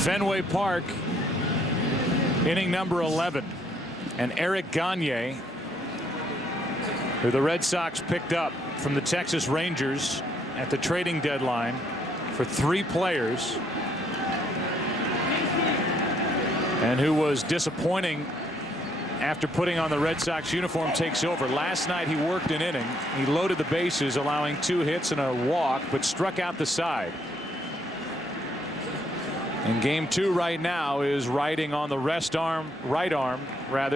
Fenway Park, inning number 11, and Eric Gagne, who the Red Sox picked up from the Texas Rangers at the trading deadline for 3 players, and who was disappointing after putting on the Red Sox uniform, takes over. Last night he worked an inning. He loaded the bases, allowing 2 hits and a walk, but struck out the side. And game 2 right now is riding on the right arm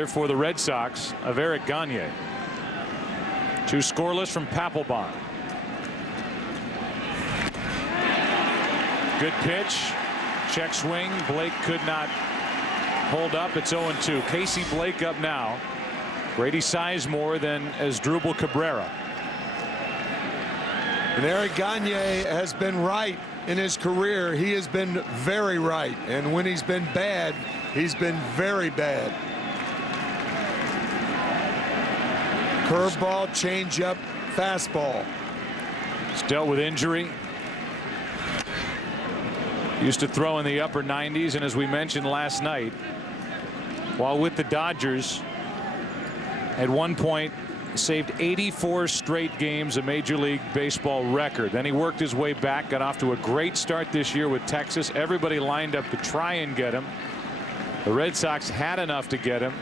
for the Red Sox of Eric Gagne. 2 scoreless from Papelbon. Good pitch. Check swing. Blake could not hold up. It's 0-2. Casey Blake up now. Grady Sizemore, then Asdrubal Cabrera. And Eric Gagne has been right in his career. He has been very right. And when he's been bad, he's been very bad. Curveball, changeup, fastball. He's dealt with injury. Used to throw in the upper 90s, and as we mentioned last night, while with the Dodgers, at one point saved 84 straight games, a Major League Baseball record. Then he worked his way back, got off to a great start this year with Texas. Everybody lined up to try and get him. The Red Sox had enough to get him.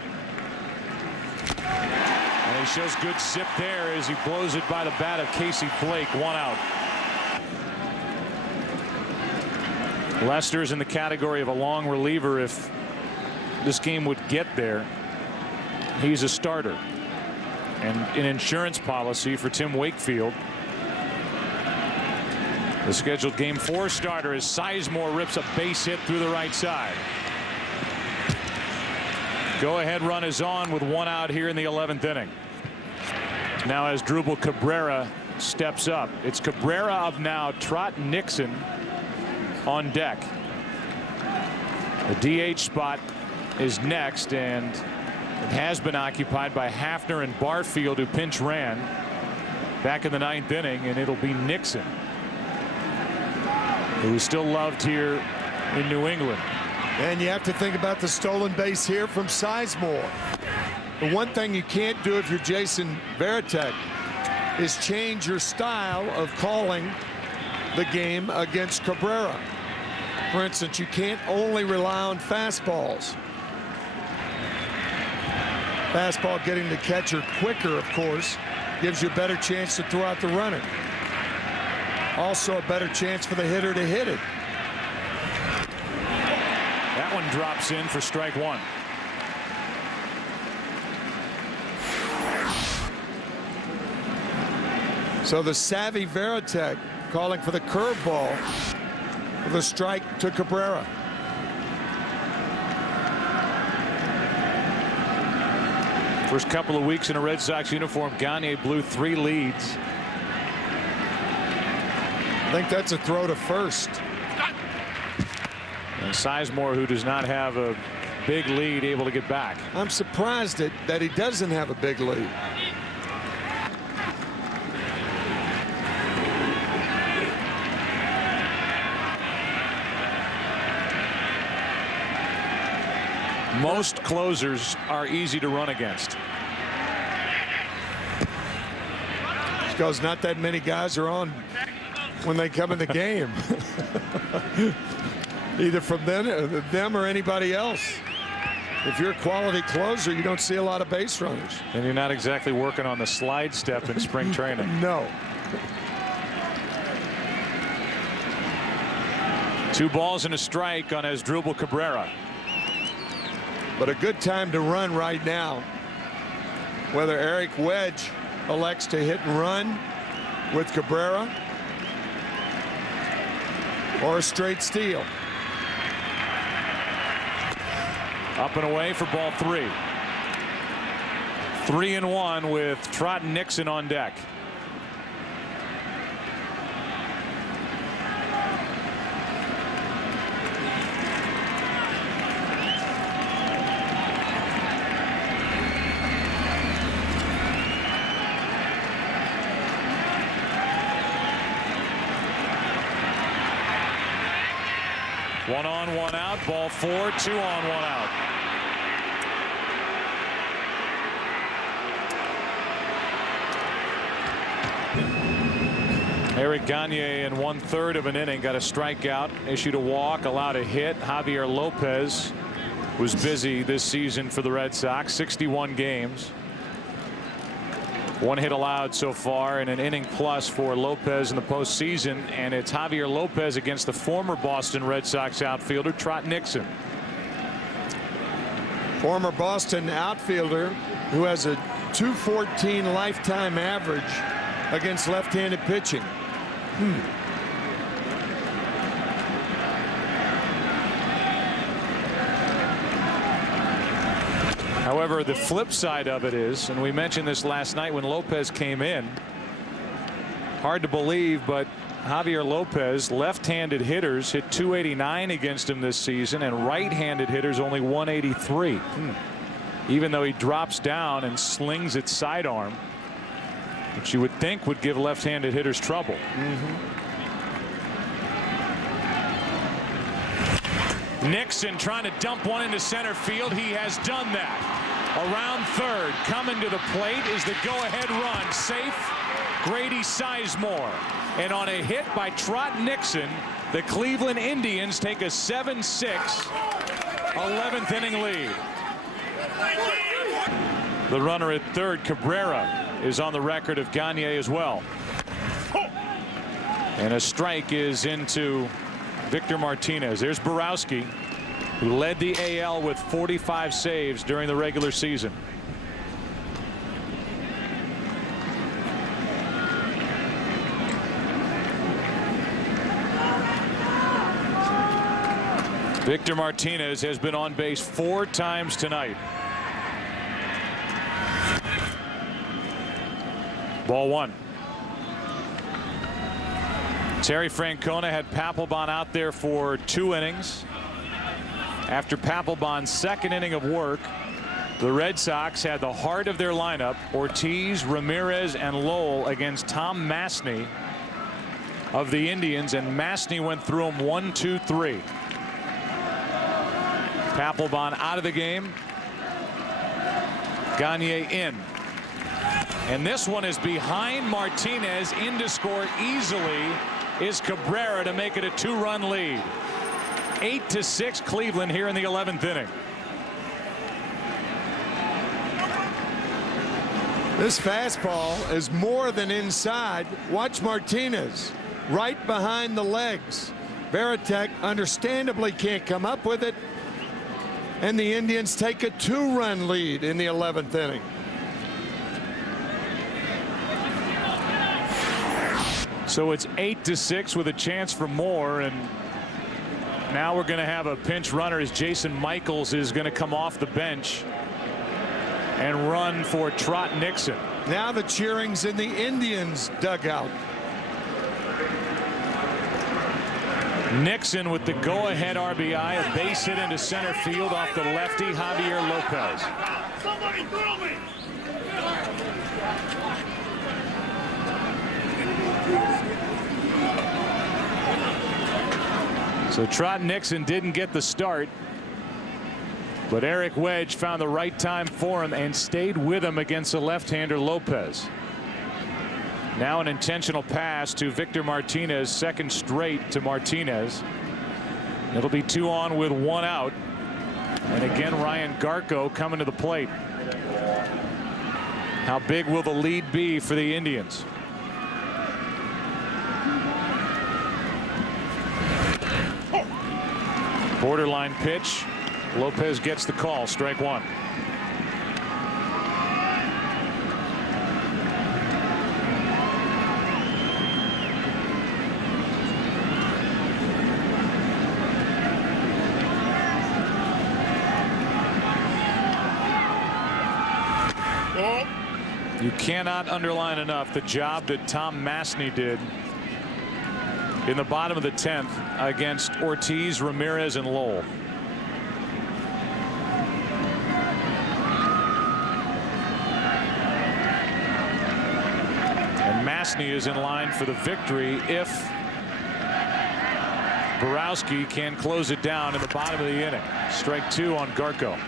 And he shows good zip there as he blows it by the bat of Casey Blake. 1 out. Lester's in the category of a long reliever. If this game would get there, he's a starter. And an insurance policy for Tim Wakefield. The scheduled game 4 starter as Sizemore rips a base hit through the right side. Go ahead run is on with 1 out here in the 11th inning. Now Asdrubal Cabrera steps up. It's Cabrera up now. Trot Nixon on deck. The DH spot is next, and it has been occupied by Hafner and Barfield, who pinch ran back in the 9th inning, and it'll be Nixon, who is still loved here in New England. And you have to think about the stolen base here from Sizemore. The one thing you can't do if you're Jason Varitek is change your style of calling the game against Cabrera. For instance, you can't only rely on fastballs. Fastball getting the catcher quicker, of course, gives you a better chance to throw out the runner. Also a better chance for the hitter to hit it. That one drops in for strike 1. So the savvy Varitek calling for the curveball with a strike to Cabrera. First couple of weeks in a Red Sox uniform, Gagne blew 3 leads. I think that's a throw to first. And Sizemore, who does not have a big lead, able to get back. I'm surprised that he doesn't have a big lead. Most closers are easy to run against. Because not that many guys are on when they come in the game. Either from them or anybody else. If you're a quality closer, you don't see a lot of base runners. And you're not exactly working on the slide step in spring training. No. 2 balls and a strike on Asdrubal Cabrera. But a good time to run right now. Whether Eric Wedge elects to hit and run with Cabrera or a straight steal. Up and away for ball 3. 3-1 with Trot Nixon on deck. 1 on, 1 out. Ball 4. 2 on, 1 out. Eric Gagne in 1/3 of an inning got a strikeout, issued a walk, allowed a hit. Javier Lopez was busy this season for the Red Sox. 61 games. 1 hit allowed so far in an inning plus for Lopez in the postseason, and it's Javier Lopez against the former Boston Red Sox outfielder Trot Nixon. Former Boston outfielder who has a .214 lifetime average against left-handed pitching. However, the flip side of it is, and we mentioned this last night when Lopez came in, hard to believe, but Javier Lopez, left-handed hitters hit .289 against him this season, and right-handed hitters only .183. Even though he drops down and slings it sidearm, which you would think would give left-handed hitters trouble. Nixon trying to dump one into center field. He has done that. Around third, coming to the plate is the go-ahead run. Safe, Grady Sizemore. And on a hit by Trot Nixon, the Cleveland Indians take a 7-6 11th inning lead. The runner at third, Cabrera, is on the record of Gagne as well. And a strike is into Victor Martinez. There's Borowski, who led the AL with 45 saves during the regular season. Victor Martinez has been on base 4 times tonight. Ball 1. Terry Francona had Papelbon out there for 2 innings. After Papelbon's 2nd inning of work, the Red Sox had the heart of their lineup, Ortiz, Ramirez, and Lowell, against Tom Masney of the Indians, and Masney went through him 1, 2, 3. Papelbon out of the game. Gagne in. And this one is behind Martinez. In to score easily is Cabrera to make it a 2-run lead. 8-6 Cleveland here in the 11th inning. This fastball is more than inside. Watch Martinez right behind the legs. Varitek understandably can't come up with it, and the Indians take a 2-run lead in the 11th inning. So it's 8-6 with a chance for more, and now we're going to have a pinch runner as Jason Michaels is going to come off the bench and run for Trot Nixon. Now the cheering's in the Indians dugout. Nixon with the go-ahead RBI, a base hit into center field off the lefty Javier Lopez. Somebody throw me. So Trot Nixon didn't get the start, but Eric Wedge found the right time for him and stayed with him against the left-hander Lopez. Now an intentional pass to Victor Martinez, 2nd straight to Martinez. It'll be 2 on with 1 out, and again Ryan Garco coming to the plate. How big will the lead be for the Indians? Borderline pitch. Lopez gets the call. Strike 1. You cannot underline enough the job that Tom Masney did in the bottom of the 10th against Ortiz, Ramirez, and Lowell. And Masney is in line for the victory if Borowski can close it down in the bottom of the inning. Strike 2 on Garko.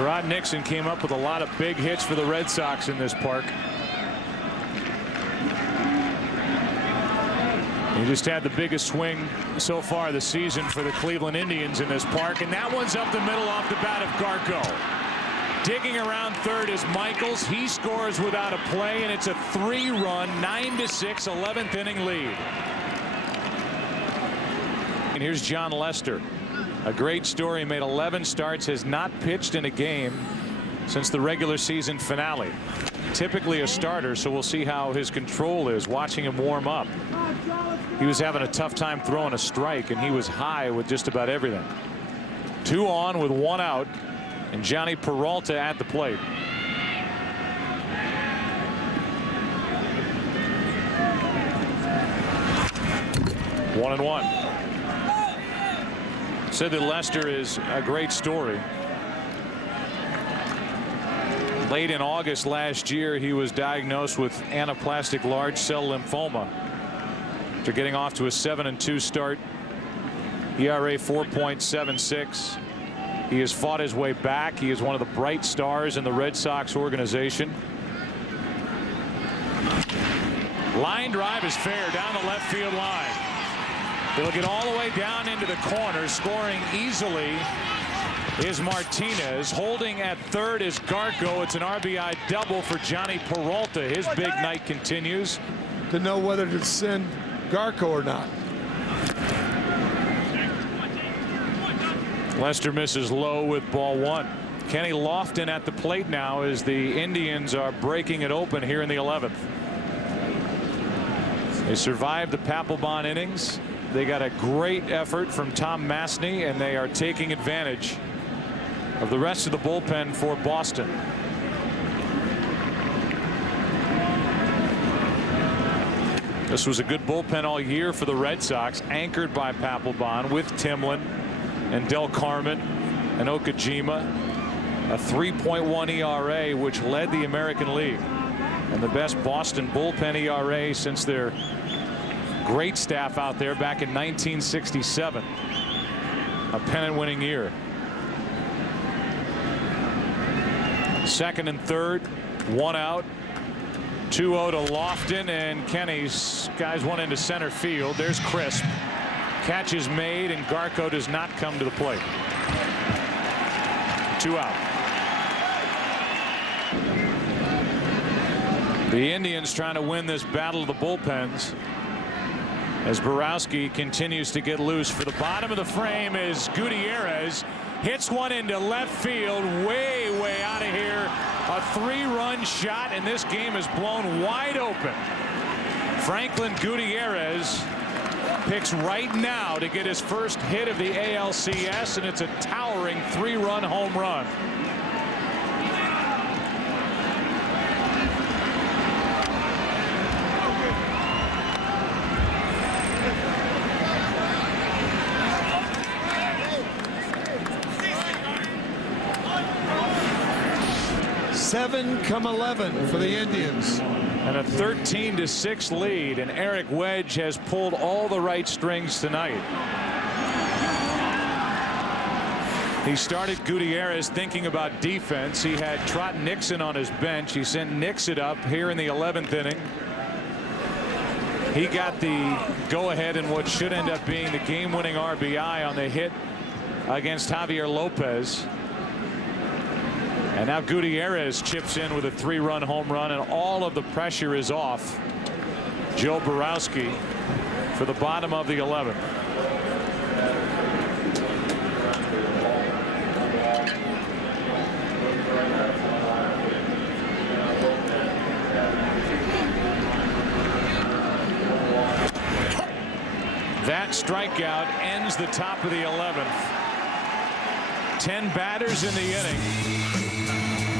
Rod Nixon came up with a lot of big hits for the Red Sox in this park. He just had the biggest swing so far this season for the Cleveland Indians in this park, and that one's up the middle off the bat of Garko. Digging around third is Michaels. He scores without a play, and it's a 3-run, 9-6, 11th inning lead. And here's John Lester. A great story. Made 11 starts, has not pitched in a game since the regular season finale. Typically a starter, so we'll see how his control is. Watching him warm up, he was having a tough time throwing a strike, and he was high with just about everything. 2 on with 1 out, and Johnny Peralta at the plate. One and one. Said that Lester is a great story. Late in August last year, he was diagnosed with anaplastic large cell lymphoma after getting off to a 7-2 start. ERA 4.76. He has fought his way back. He is one of the bright stars in the Red Sox organization. Line drive is fair down the left field line. They'll get all the way down into the corner. Scoring easily is Martinez. Holding at third is Garko. It's an RBI double for Johnny Peralta. His big night continues. To know whether to send Garko or not. Lester misses low with ball 1. Kenny Lofton at the plate now as the Indians are breaking it open here in the 11th. They survived the Papelbon innings. They got a great effort from Tom Masney, and they are taking advantage of the rest of the bullpen for Boston. This was a good bullpen all year for the Red Sox, anchored by Papelbon with Timlin and Del Carmen and Okajima. A 3.1 ERA, which led the American League, and the best Boston bullpen ERA since their great staff out there back in 1967. A pennant-winning year. Second and third, 1 out. 2-0 to Lofton, and Kenny's guys one into center field. There's Crisp. Catch is made, and Garko does not come to the plate. 2 out. The Indians trying to win this battle of the bullpens as Borowski continues to get loose. For the bottom of the frame is Gutierrez. Hits one into left field, way out of here. A 3-run shot, and this game is blown wide open. Franklin Gutierrez picks right now to get his first hit of the ALCS, and it's a towering 3-run home run. Seven come 11 for the Indians. And a 13-6 lead, and Eric Wedge has pulled all the right strings tonight. He started Gutierrez thinking about defense. He had Trot Nixon on his bench. He sent Nixon up here in the 11th inning. He got the go-ahead in what should end up being the game-winning RBI on the hit against Javier Lopez. And now Gutierrez chips in with a 3-run home run, and all of the pressure is off Joe Borowski for the bottom of the 11th. That strikeout ends the top of the 11th. 10 batters in the inning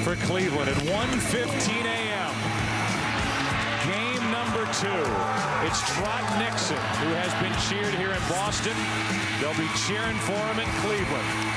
for Cleveland at 1:15 a.m. Game number 2. It's Trot Nixon, who has been cheered here in Boston. They'll be cheering for him in Cleveland.